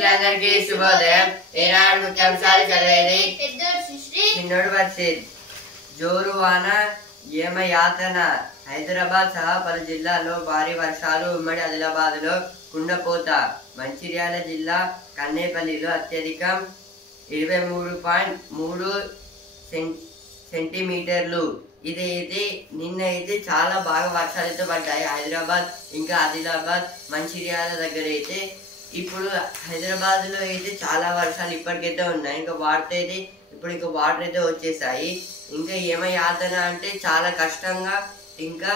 మిత్రులందరికీ శుభోదయం. ఈనాడు ముఖ్యాంశాలు చదివేది చిన్నోడు వర్షిత్. జోరు వాన ఏమయాతన. హైదరాబాద్ సహా పలు జిల్లాల్లో భారీ వర్షాలు. ఉమ్మడి ఆదిలాబాద్ లో కుండపోత. మంచిర్యాల జిల్లా కన్నేపల్లిలో అత్యధికం 23.3 సెంటీమీటర్లు. ఇదైతే నిన్న అయితే చాలా బాగా వర్షాలైతే పడ్డాయి హైదరాబాద్ ఇంకా ఆదిలాబాద్ మంచిర్యాల దగ్గర అయితే. ఇప్పుడు హైదరాబాద్ లో అయితే చాలా వర్షాలు ఇప్పటికైతే ఉన్నాయి. ఇంకా వాటర్ అయితే ఇప్పుడు ఇంకా వాటర్ అయితే వచ్చేసాయి. ఇంకా ఏమయాతన అంటే చాలా కష్టంగా. ఇంకా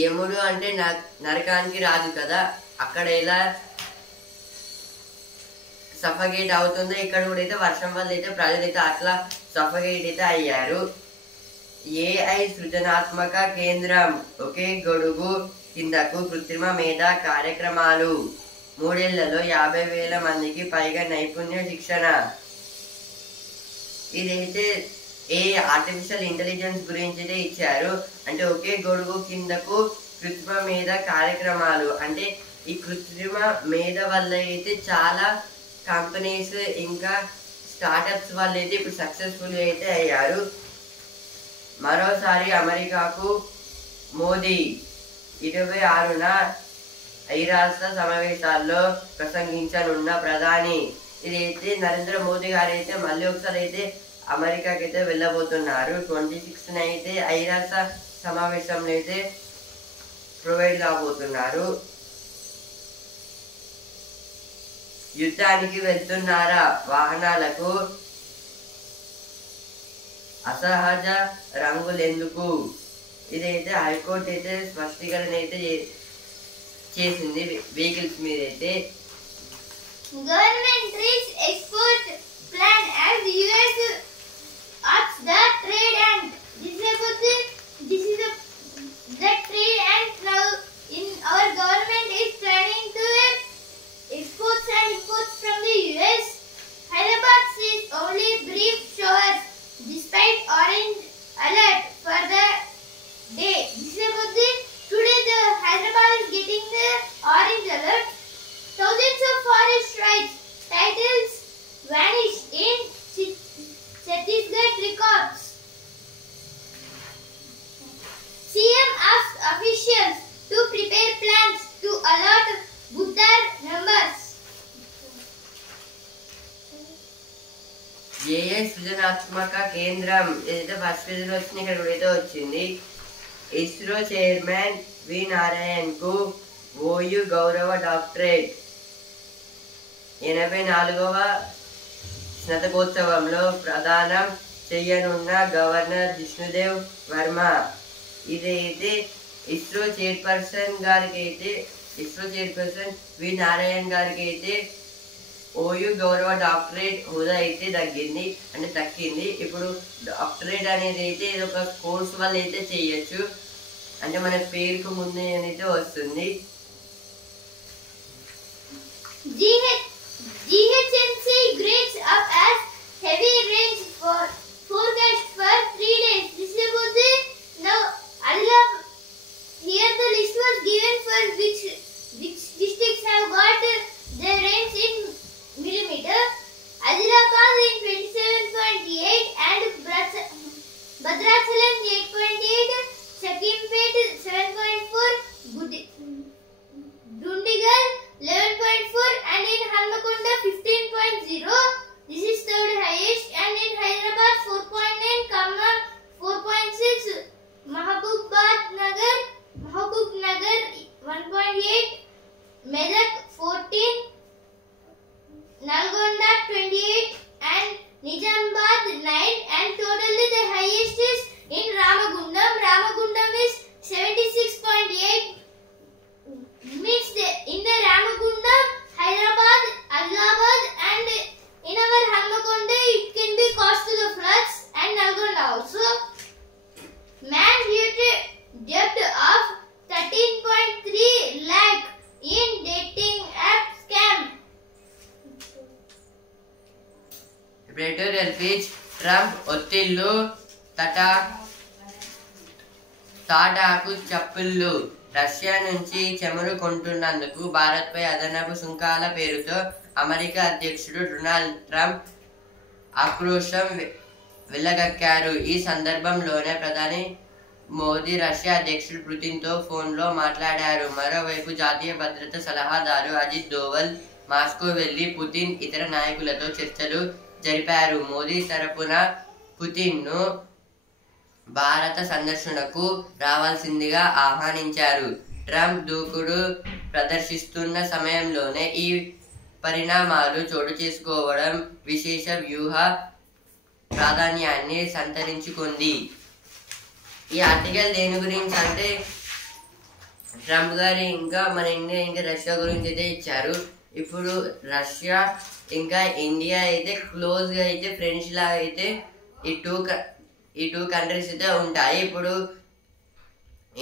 యముడు అంటే నరకానికి రాదు కదా, అక్కడ ఎలా సఫకేట్ అవుతుందో ఇక్కడ కూడా అయితే వర్షం వల్ల అయితే ప్రజలైతే అట్లా సఫకేట్ అయితే అయ్యారు. ఏఐ సృజనాత్మక కేంద్రం. ఒకే గొడుగు కిందకు కృత్రిమ మేధ కార్యక్రమాలు. 3 ఏళ్లలో 50,000 మందికి పైగా నైపుణ్య శిక్షణ. ఇదైతే ఆర్టిఫిషియల్ ఇంటెలిజెన్స్ గురించి అయితే ఇచ్చారు. అంటే ఒకే గొడుగు కిందకు కృత్రిమ మేధ కార్యక్రమాలు అంటే ఈ కృత్రిమ మేధ వల్ల అయితే చాలా కంపెనీస్ ఇంకా స్టార్టప్స్ వల్ల అయితే ఇప్పుడు సక్సెస్ఫుల్ అయితే అయ్యారు. మరోసారి అమెరికాకు మోదీ. 26న ఐరాష్ట్ర సమావేశాల్లో ప్రసంగించనున్న ప్రధాని. ఇదైతే నరేంద్ర మోదీ గారు అయితే మళ్ళీ ఒకసారి అయితే అమెరికాకి అయితే వెళ్ళబోతున్నారు. 26న అయితే ఐరాష్ట్ర సమావేశంలో అయితే ప్రొవైడ్ కాబోతున్నారు. యుద్ధానికి వెళ్తున్నారా? వాహనాలకు అసహజ రంగులెందుకు? ఇదైతే హైకోర్టు అయితే స్పష్టీకరణ అయితే చేసింది వెహికల్స్ మీద అయితే. Government treats export plan as US ups the trade and this is the trade and now in our government is planning to exports and imports from the US. Hyderabad sees only brief showers despite orange alert for the day. Today the Hyderabad is getting the orange alert. Thousands of forest rights titles vanish in Chhattisgarh records. CM asks officials to prepare plans to allot Buddhar numbers. AI సృజనాత్మక కేంద్రం. ఏదైతే first పేజీలో వచ్చింది ఇక్కడ కూడా అయితే వచ్చింది. ISRO chairman వి నారాయణ్ కు ఓయూ గౌరవ డాక్టరేట్. 84వ స్నాతకోత్సవంలో ప్రదానం చేయనున్న గవర్నర్ జిష్ణుదేవ్ వర్మ. ఇదైతే ఇస్రో చైర్పర్సన్ వి నారాయణ్ గారికి అయితే ఓయూ గౌరవ డాక్టరేట్ హోదా అయితే దక్కింది. ఇప్పుడు డాక్టరేట్ అనేది అయితే ఇది ఒక కోర్స్ వల్ల అయితే చేయొచ్చు. అంటే మన పేరుకు ముందే అయితే వస్తుంది. GHMC grades up as heavy rains forecast for 3 days. This is about the now Allah. Here the list was given for which districts have got the rains in millimeter. Adilabad in 27.8 and Bhadrachalam 8.8, Chakimpet 7.4, Dundigal 11.4 and in Hanmakonda 15.0. This is third highest and in Hyderabad 4.9, Khammam 4.6, Mahabub Nagar 1.8, Medak 14, Nalgonda 28 and Nizamabad 9 and totally the highest is in Ramagundam. Ramagundam is 76.8. Means in the Ramagundam, Hyderabad, Adilabad and in our Hanmakonda it can be caused to the floods and Nalgonda also. Man debt of 13.3 lakh in dating app scam. Editorial page. Trump ఒత్తిళ్లు తాటాకు చప్పుళ్ళు. Russia నుంచి చమురు కొంటున్నందుకు భారత్పై అదనపు సుంకాల పేరుతో America అధ్యక్షుడు Donald Trump ఆక్రోశం వెళ్లగక్కారు. ఈ సందర్భంలోనే ప్రధాని మోదీ రష్యా అధ్యక్షుడు పుతిన్తో ఫోన్లో మాట్లాడారు. మరోవైపు జాతీయ భద్రతా సలహాదారు అజిత్ దోవల్ మాస్కో వెళ్లి పుతిన్ ఇతర నాయకులతో చర్చలు జరిపారు. మోదీ తరపున పుతిన్ను భారత సందర్శనకు రావాల్సిందిగా ఆహ్వానించారు. ట్రంప్ దూకుడు ప్రదర్శిస్తున్న సమయంలోనే ఈ పరిణామాలు చోటు చేసుకోవడం విశేష వ్యూహ ప్రాధాన్యాన్ని సంతరించుకుంది. ఈ ఆర్టికల్ దేని గురించి అంటే ట్రంప్ గారు ఇంకా మన ఇండియా ఇంకా రష్యా గురించి అయితే ఇచ్చారు. ఇప్పుడు రష్యా ఇంకా ఇండియా అయితే క్లోజ్గా అయితే ఫ్రెండ్స్ లాగా అయితే ఈ టూ కంట్రీస్ అయితే ఉంటాయి. ఇప్పుడు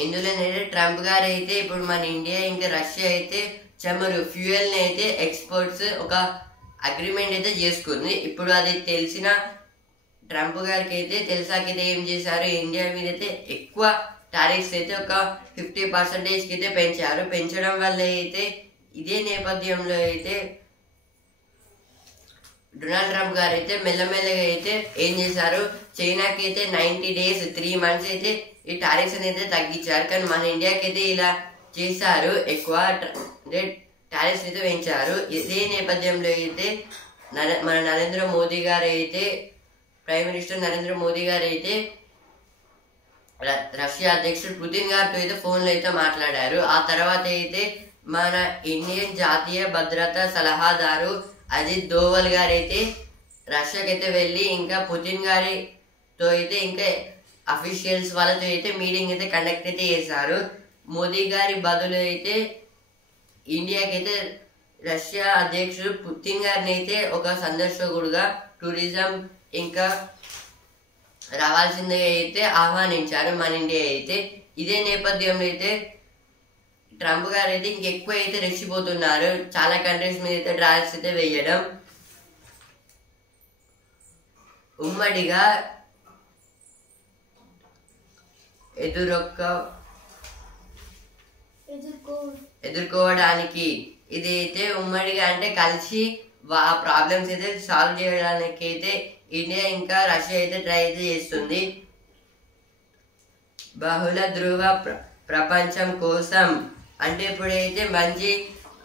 ఇందులో ట్రంప్ గారు అయితే ఇప్పుడు మన ఇండియా ఇంకా రష్యా అయితే చమురు ఫ్యూయల్ని అయితే ఎక్స్పోర్ట్స్ ఒక అగ్రిమెంట్ అయితే చేసుకుంది. ఇప్పుడు అది తెలిసిన ట్రంప్ గారికి అయితే తెలిసాకైతే ఏం చేశారు, ఇండియా మీద అయితే ఎక్కువ టారిఫ్స్ అయితే ఒక 50% అయితే పెంచారు. పెంచడం వల్ల అయితే ఇదే నేపథ్యంలో అయితే డొనాల్డ్ ట్రంప్ గారు అయితే మెల్లమెల్లగా అయితే ఏం చేశారు, చైనాకి అయితే 90 days 3 months అయితే ఈ టారిఫ్స్ అయితే తగ్గించారు. కానీ మన ఇండియాకి అయితే ఇలా చేశారు, ఎక్కువ టారిఫ్స్ అయితే పెంచారు. ఇదే నేపథ్యంలో అయితే మన నరేంద్ర మోదీ గారు అయితే ప్రైమ్ మినిస్టర్ నరేంద్ర మోదీ గారు అయితే రష్యా అధ్యక్షుడు పుతిన్ గారితో అయితే ఫోన్లో అయితే మాట్లాడారు. ఆ తర్వాత అయితే మన ఇండియన్ జాతీయ భద్రతా సలహాదారు అజిత్ దోవల్ గారు అయితే రష్యాకి అయితే వెళ్ళి ఇంకా పుతిన్ గారితో అయితే ఇంకా అఫీషియల్స్ వాళ్ళతో అయితే మీటింగ్ అయితే కండక్ట్ అయితే చేశారు. మోదీ గారి బదులు అయితే ఇండియాకి అయితే రష్యా అధ్యక్షుడు పుతిన్ గారిని అయితే ఒక సందర్శకుడుగా టూరిజం ఇంకా రావాల్సిందిగా అయితే ఆహ్వానించారు మన ఇండియా అయితే. ఇదే నేపథ్యంలో అయితే ట్రంప్ గారు అయితే ఇంకెక్కువ అయితే రెచ్చిపోతున్నారు. చాలా కంట్రీస్ మీద అయితే డ్రాగ్స్ అయితే వేయడం, ఉమ్మడిగా ఎదుర్కోవడానికి ఇది అయితే ఉమ్మడిగా అంటే కలిసి ఆ ప్రాబ్లమ్స్ అయితే సాల్వ్ చేయడానికి అయితే ఇండియా ఇంకా రష్యా అయితే ట్రై అయితే చేస్తుంది. బహుళ ధ్రువ ప్రపంచం కోసం అంటే ఇప్పుడైతే మంచి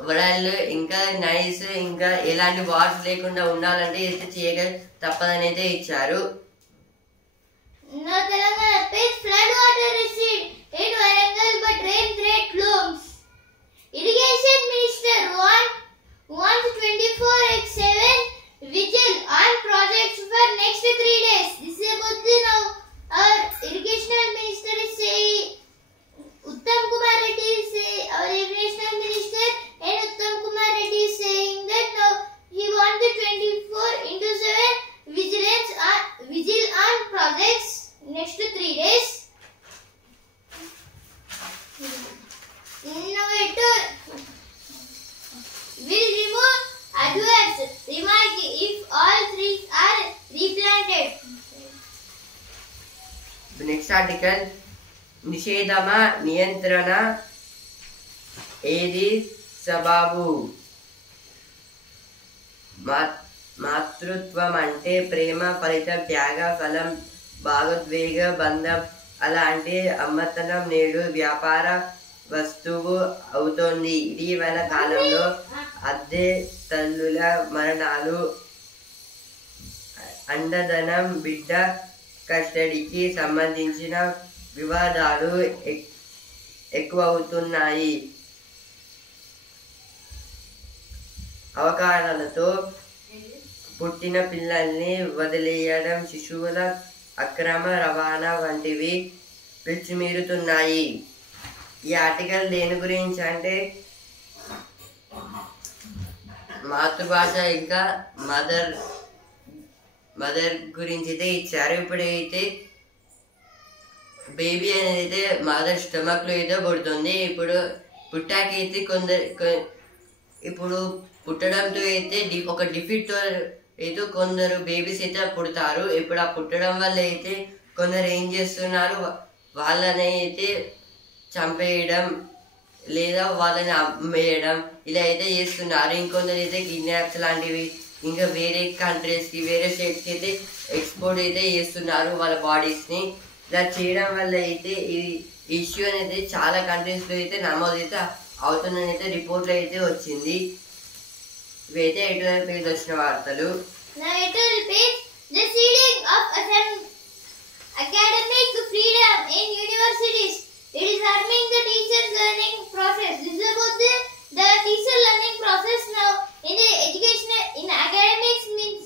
వరల్డ్ ఇంకా నైస్ ఇంకా ఎలాంటి వార్స్ లేకుండా ఉండాలంటే అయితే చేయక తప్పదని అయితే ఇచ్చారు. Flood water recede in Warangal but rain threat looms. Irrigation Minister wants 24/7 vigil on projects for next 3 days. This is about now our irrigation minister is saying, Uttam Kumar Reddy is saying, our irrigation minister and Uttam Kumar Reddy is saying that now he wants the 24/7 vigil on projects next 3 days. Innovator will remove adverse remark if all trees are replanted. Next article నిషేధమా నియంత్రణ ఏది సబాబు. మాతృత్వం అంటే ప్రేమ ఫలితం త్యాగ ఫలం భావోద్వేగ బంధం. అలాంటి అమ్మతనం నేడు వ్యాపార వస్తువు అవుతోంది. ఇటీవల కాలంలో అద్దె తల్లుల మరణాలు, అండదనం, బిడ్డ కస్టడీకి సంబంధించిన వివాదాలు ఎక్కువ అవుతున్నాయి. అవకాశాలతో పుట్టిన పిల్లల్ని వదిలేయడం, శిశువుల అక్రమ రవాణా వంటివి పిచ్చిమీరుతున్నాయి. ఈ ఆర్టికల్ దేని గురించి అంటే మాతృభాష ఇంకా మదర్ గురించి అయితే ఇచ్చారు. ఇప్పుడైతే బేబీ అనేది అయితే మదర్ స్టమక్ లో అయితే పుడుతుంది. ఇప్పుడు పుట్టాకైతే ఇప్పుడు పుట్టడంతో అయితే ఒక డిఫిట్ అయితే కొందరు బేబీస్ అయితే పుడతారు. ఇప్పుడు ఆ పుట్టడం వల్ల అయితే కొందరు ఏం చేస్తున్నారు, వాళ్ళని అయితే చంపేయడం లేదా వాళ్ళని అమ్మేయడం ఇలా అయితే చేస్తున్నారు. ఇంకొందరు అయితే కిడ్నాప్స్ లాంటివి ఇంకా వేరే కంట్రీస్కి వేరే స్టేట్స్కి అయితే ఎక్స్పోర్ట్ అయితే చేస్తున్నారు వాళ్ళ బాడీస్ని. ఇలా చేయడం వల్ల అయితే ఈ ఇష్యూ అనేది చాలా కంట్రీస్లో అయితే నమోదు అయితే అవుతుందని అయితే రిపోర్ట్లో అయితే వచ్చింది. ఇవైతే ఎటువంటి పేజ్ వచ్చిన వార్తలు. The ceiling of academic freedom in universities. It is harming the teacher's learning process. This is about the teacher learning process now. In the educational, in academics means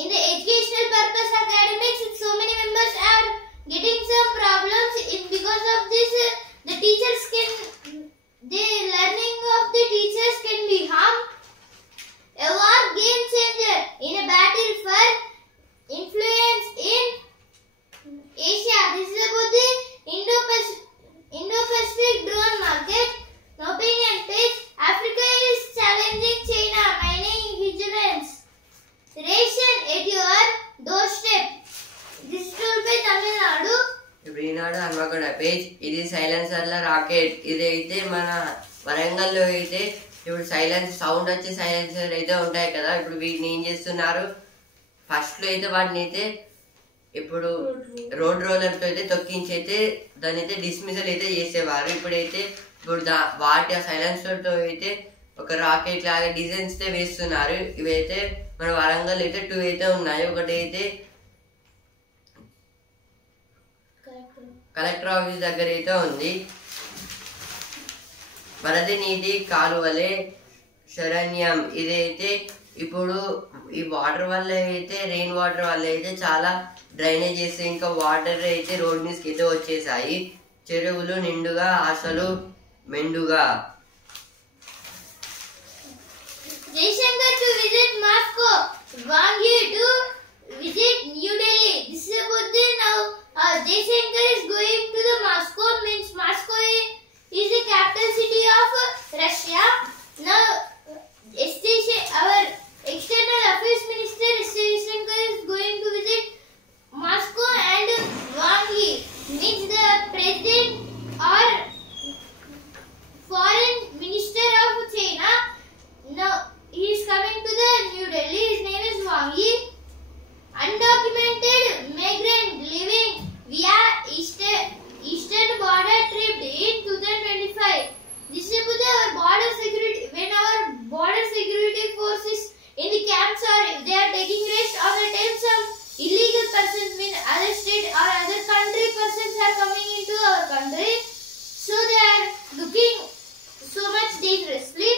in the educational purpose academics, so many members are getting some problems. Because of this, the teachers can, the learning of the teachers can be harmed. A war game changer in a battle for influence in Asia. This is about the Indo-Pacific drone market. Opinion page. Africa is challenging China mining vigilance. Ration at your doorstep. This will be Tamil Nadu. ఇప్పుడు ఈనాడు Hanamkonda page. ఇది సైలెన్సర్ల rocket. ఇదైతే మన వరంగల్లో అయితే ఇప్పుడు sound వచ్చే silencer అయితే ఉంటాయి కదా. ఇప్పుడు వీటిని ఏం చేస్తున్నారు, ఫస్ట్లో అయితే వాటిని అయితే ఇప్పుడు రోడ్ రోలర్తో అయితే తొక్కించి అయితే దాన్ని అయితే డిస్మిసల్ అయితే చేసేవారు. ఇప్పుడైతే వాటి ఆ సైలెన్సర్తో అయితే ఒక రాకెట్ లాగా డిజైన్స్ అయితే వేస్తున్నారు. ఇవైతే మన వరంగల్ అయితే 2 అయితే ఉన్నాయి. ఒకటి అయితే కలెక్టర్ ఆఫీస్ దగ్గర అయితే ఉంది. వరద నీటి కాలువలే శరణ్యం. ఇదైతే ఇప్పుడు ఈ వాటర్ వల్ల అయితే రెయిన్ వాటర్ వల్ల అయితే చాలా డ్రైనేజ్ చేస్తే ఇంకా వాటర్ అయితే రోడ్ మీదకి అయితే వచ్చేసాయి. చెరువులు నిండుగా ఆశలు మెండుగా. Jaishankar to visit Moscow. Wang Yi to visit New Delhi. This is about the now. Jaishankar is going to the Moscow. Means Moscow is the capital city of Russia. Now, our external affairs minister Jaishankar is going to visit Moscow, and Wang Yi means the president or foreign minister of China. Now he is coming to the New Delhi. His name is Wang Yi. Undocumented migrant living via eastern border tripped in 2025. This is about our border security. When our border security forces in the camps they are taking rest on the time some illegal persons mean other state or other country persons are coming into our country, so they are looking so much dangerously.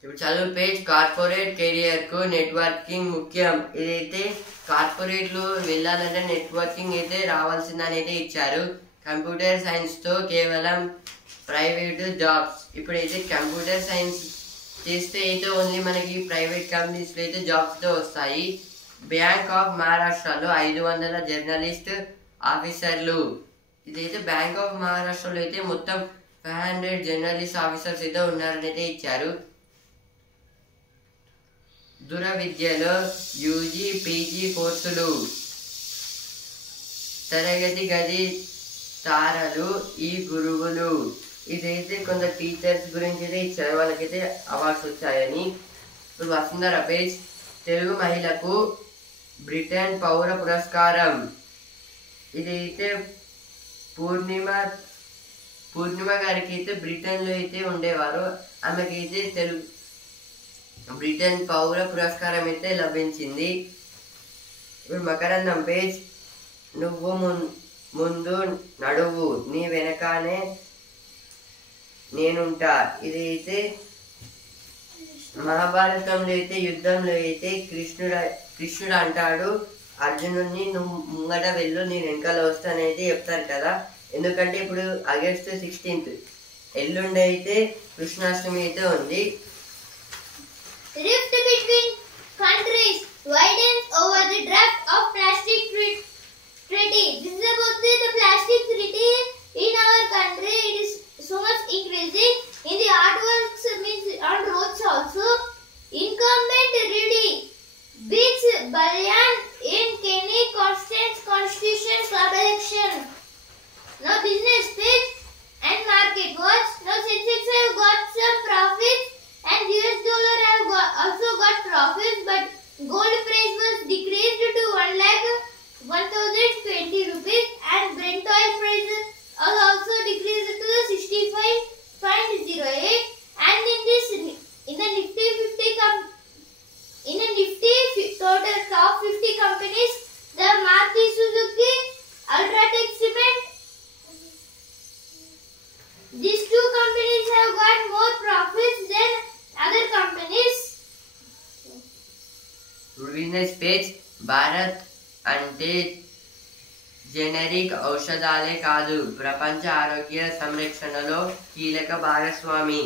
ఇప్పుడు చదువు page. Corporate career కు networking ముఖ్యం. ఇదైతే కార్పొరేట్లు వెళ్ళాలంటే networking అయితే రావాల్సిందని అయితే ఇచ్చారు. Computer science తో కేవలం ప్రైవేట్ జాబ్స్. ఇప్పుడైతే కంప్యూటర్ సైన్స్ చేస్తే అయితే ఓన్లీ మనకి ప్రైవేట్ కంపెనీస్లో అయితే జాబ్స్ అయితే వస్తాయి. బ్యాంక్ ఆఫ్ మహారాష్ట్రలో 500 జర్నలిస్ట్ ఆఫీసర్లు. ఇదైతే బ్యాంక్ ఆఫ్ మహారాష్ట్రలో అయితే మొత్తం 500 జర్నలిస్ట్ ఆఫీసర్స్ అయితే ఉన్నారని అయితే ఇచ్చారు. దూర విద్యలో యూజీ పీజీ కోర్సులు. తరగతి గది తారలు ఈ గురువులు. ఇదైతే కొంత టీచర్స్ గురించి అయితే ఇచ్చారు, వాళ్ళకైతే అవార్డ్స్ వచ్చాయని. ఇప్పుడు వసుంధర పేజ్. తెలుగు మహిళకు బ్రిటన్ పౌర పురస్కారం. ఇదైతే పూర్ణిమ గారికి అయితే బ్రిటన్లో అయితే ఉండేవారు. ఆమెకైతే బ్రిటన్ పౌర పురస్కారం అయితే లభించింది. ఇప్పుడు మకరందం పేజ్. నువ్వు ముందు నడువు, నీ వెనకానే నేనుంటా. ఇదైతే మహాభారతంలో అయితే యుద్ధంలో అయితే కృష్ణుడు అంటాడు అర్జునుడిని, నువ్వు ముంగట వెళ్ళు, నేను వెనకాల వస్తానైతే చెప్తారు కదా. ఎందుకంటే ఇప్పుడు ఆగస్టు 16 ఎల్లుండి అయితే కృష్ణాష్టమి అయితే ఉంది. Rift between countries widens over the draft of plastic treaty. This is about the plastic treaty in our country. It is so much increasing in the artworks, means on roads also. Incumbent Reddy beats Balyan in Kenny page. Bharat అంటే generic ఔషధాలే కాదు, ప్రపంచ ఆరోగ్య సంరక్షణలో కీలక భాగస్వామి.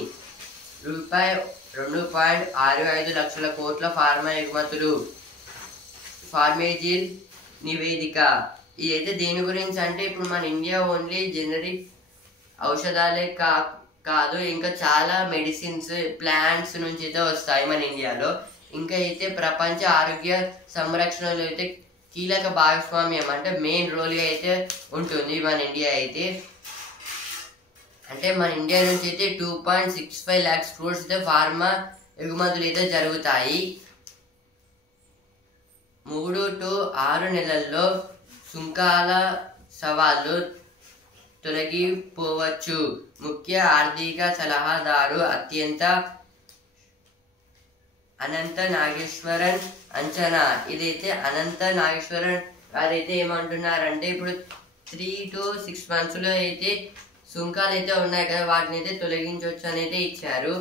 రూపాయి 2.65 లక్షల కోట్ల ఫార్మా ఎగుమతులు. ఫార్మేజిల్ నివేదిక. ఇదైతే దేని గురించి అంటే ఇప్పుడు మన ఇండియా ఓన్లీ జెనరిక్ ఔషధాలే కాదు, ఇంకా చాలా మెడిసిన్స్ ప్లాంట్స్ నుంచి అయితే వస్తాయి మన ఇండియాలో. ఇంకా అయితే ప్రపంచ ఆరోగ్య సంరక్షణలో అయితే కీలక భాగస్వామ్యం అంటే మెయిన్ రోల్గా అయితే ఉంటుంది మన ఇండియా అయితే. అంటే మన ఇండియా నుంచి అయితే 2.65 lakhs crores అయితే ఫార్మా ఎగుమతులు అయితే జరుగుతాయి. 3 to 6 నెలల్లో సుంకాల సవాళ్ళు తొలగిపోవచ్చు. ముఖ్య ఆర్థిక సలహాదారు అనంత నాగేశ్వరన్ అంచనా. ఇదైతే అనంత నాగేశ్వరన్ గారైతే ఏమంటున్నారంటే ఇప్పుడు 3 to 6 months అయితే సుంకాలు అయితే ఉన్నాయి కదా, వాటిని అయితే తొలగించవచ్చు అని అయితే ఇచ్చారు.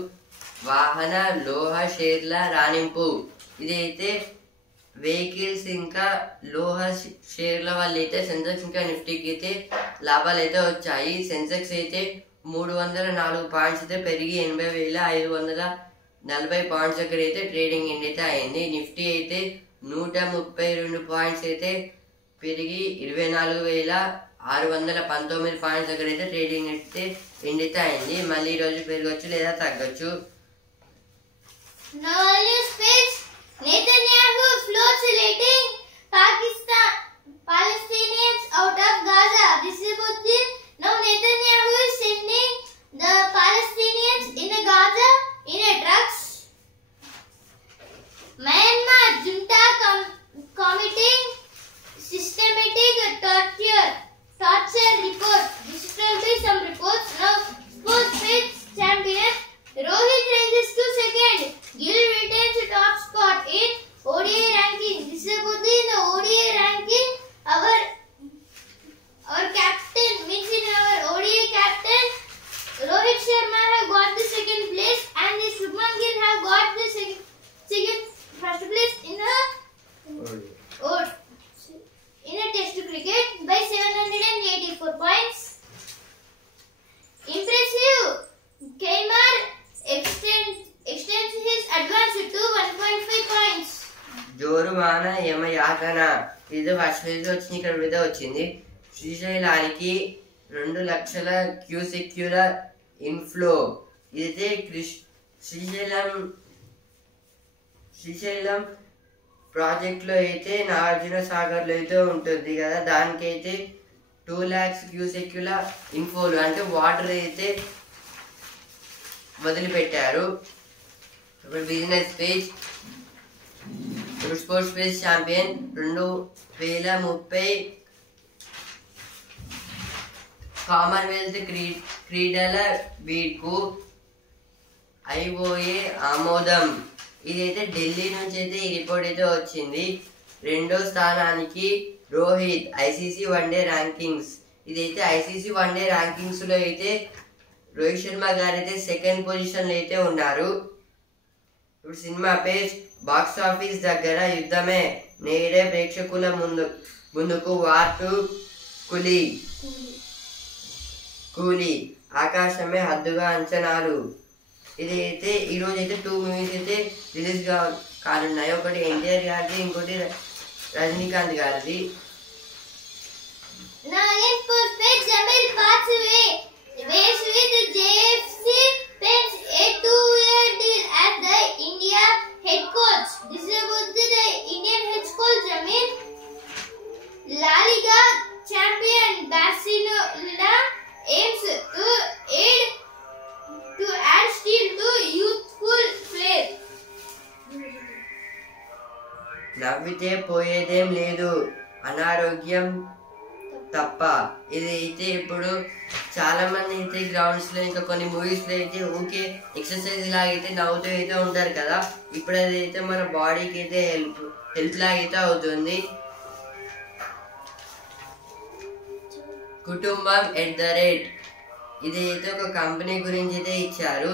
వాహన లోహ షేర్ల రాణింపు. ఇదైతే వెహికల్స్ ఇంకా లోహ షేర్ల వల్ల అయితే సెన్సెక్స్ ఇంకా నిఫ్టీకి అయితే లాభాలు అయితే వచ్చాయి. సెన్సెక్స్ అయితే 304 పాయింట్స్ అయితే పెరిగి 80,540 పాయింట్స్ దగ్గర అయితే ట్రేడింగ్ అయితే అయింది. నిఫ్టీ అయితే 132 పాయింట్స్ అయితే పెరిగి 24,619 పాయింట్స్ దగ్గర అయితే ట్రేడింగ్ అయితే అయింది. మళ్ళీ ఈరోజు పెరగచ్చు లేదా తగ్గచ్చు. Netanyahu floats letting Palestinians out of Gaza. This is about the now Netanyahu is sending the Palestinians in Gaza in a trucks. Myanmar junta committing systematic torture report. This will be some reports. Now sports page champion Rohit rises to second. Gill retains top spot in ODI ranking. This is about the ODI ranking. Our captain means in our ODI captain Rohit Sharma have got the second place and the Shubman Gill have got the second first place in a test cricket by 784 points. Impressive. Kmart extends his advance to 1.5 points. జోరువాన యమయాతన. ఇది వర్షం వచ్చింది, ఇక్కడ విడుదల వచ్చింది. శ్రీశైలానికి 2 లక్షల క్యూసెక్యుల inflow. ఇదైతే శ్రీశైలం ప్రాజెక్ట్లో అయితే నాగార్జున సాగర్లో అయితే ఉంటుంది కదా, దానికైతే 2 lakhs క్యూసెక్యుల ఇన్ఫ్లోలు అంటే వాటర్ అయితే వదిలిపెట్టారు. ఇప్పుడు బిజినెస్ పేజ్. ఇప్పుడు స్పోర్ట్స్ పేజ్ ఛాంపియన్ 2030 కామన్వెల్త్ క్రీడల బీడ్కు IOA ఆమోదం. ఇదైతే ఢిల్లీ నుంచి అయితే ఈ రిపోర్ట్ అయితే వచ్చింది. 2వ స్థానానికి రోహిత్ ICC వన్డే ర్యాంకింగ్స్. ఇదైతే ICC వన్డే ర్యాంకింగ్స్లో అయితే రోహిత్ శర్మ గారు అయితే 2nd పొజిషన్లో అయితే ఉన్నారు. ఇప్పుడు సినిమా పేజ్. బాక్స్ ఆఫీస్ దగ్గర యుద్ధమే, నేడే ప్రేక్షకుల ముందుకు వార్ 2 కూలీ ఆకాశమే హద్దుగా అంచనాలు. ఇది అయితే ఈరోజు అయితే 2 మూవీస్ అయితే రిలీజ్ కానున్నాయి. ఒకటి ఎన్టీఆర్ గారిది, ఇంకోటి రజనీకాంత్ గారిది. Ways with JFC pens a 2-year deal as the India head coach. This is about the Indian head coach Jamil. La Liga champion Barcelona aims to add steel to youthful flair. నవ్వితే పోయేదేం లేదు, అనారోగ్యం తప్ప. ఇది అయితే ఇప్పుడు చాలా మంది అయితే గ్రౌండ్స్ లో ఇంకా కొన్ని మూవీస్ లో అయితే ఊకే ఎక్సర్సైజ్ లాగా అయితే నవ్వుతూ అయితే ఉంటారు కదా, ఇప్పుడు అదైతే మన బాడీకి అయితే హెల్త్ లాగా అయితే అవుతుంది. కుటుంబం @ ఇది అయితే ఒక కంపెనీ గురించి అయితే ఇచ్చారు.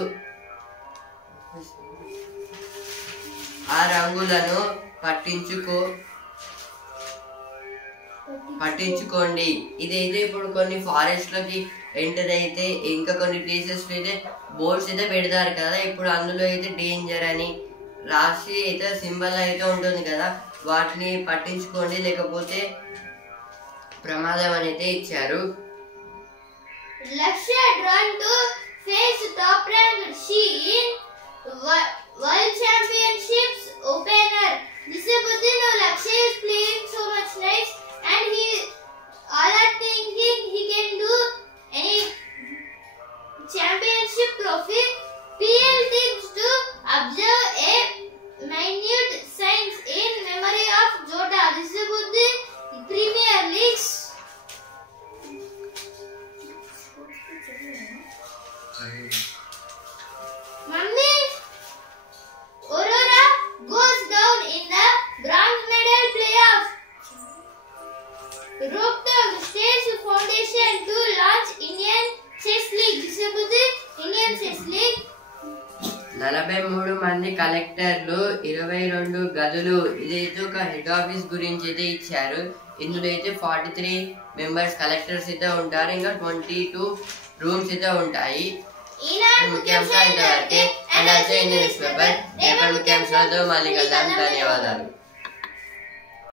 ఆ రంగులను పట్టించుకోండి. ఇదైతే ఇప్పుడు కొన్ని ఫారెస్ట్ లోకి ఎంటర్ అయితే ఇంకా కొన్ని ప్లేసెస్ లో అయితే బోర్డ్స్ అయితే పెడతారు కదా, ఇప్పుడు అందులో అయితే డేంజర్ అని రాసి అయితే సింబల్ అయితే ఉంటుంది కదా, వాటిని పట్టించుకోండి లేకపోతే ప్రమాదం అనేది ఇచ్చారు. Lakshya drawn to face top ranked she in World Championships opener. Disabudin Lakshya is playing so much nice and he all are thinking he can do any championship trophy. PL teams to observe a minute signs in memory of Jota. Disabudin Premier Leagues. Mummy, Aurora goes down in the bronze medal playoff. Rohtang State Foundation to launch Indian Chess League. Disabudin Indian Chess League. 43 మంది కలెక్టర్లు, 22 గదులు. ఇదైతే ఒక head office గురించి అయితే ఇచ్చారు. ఇందులో అయితే 43 మెంబర్స్ కలెక్టర్స్ అయితే ఉంటారు, ఇంకా 22 రూమ్స్ అయితే ఉంటాయి. ముఖ్యాంశాలు ఇంతవరకే. And also in the news paper రేపటి ముఖ్యాంశాలతో మళ్ళీ కలుద్దాం. ధన్యవాదాలు.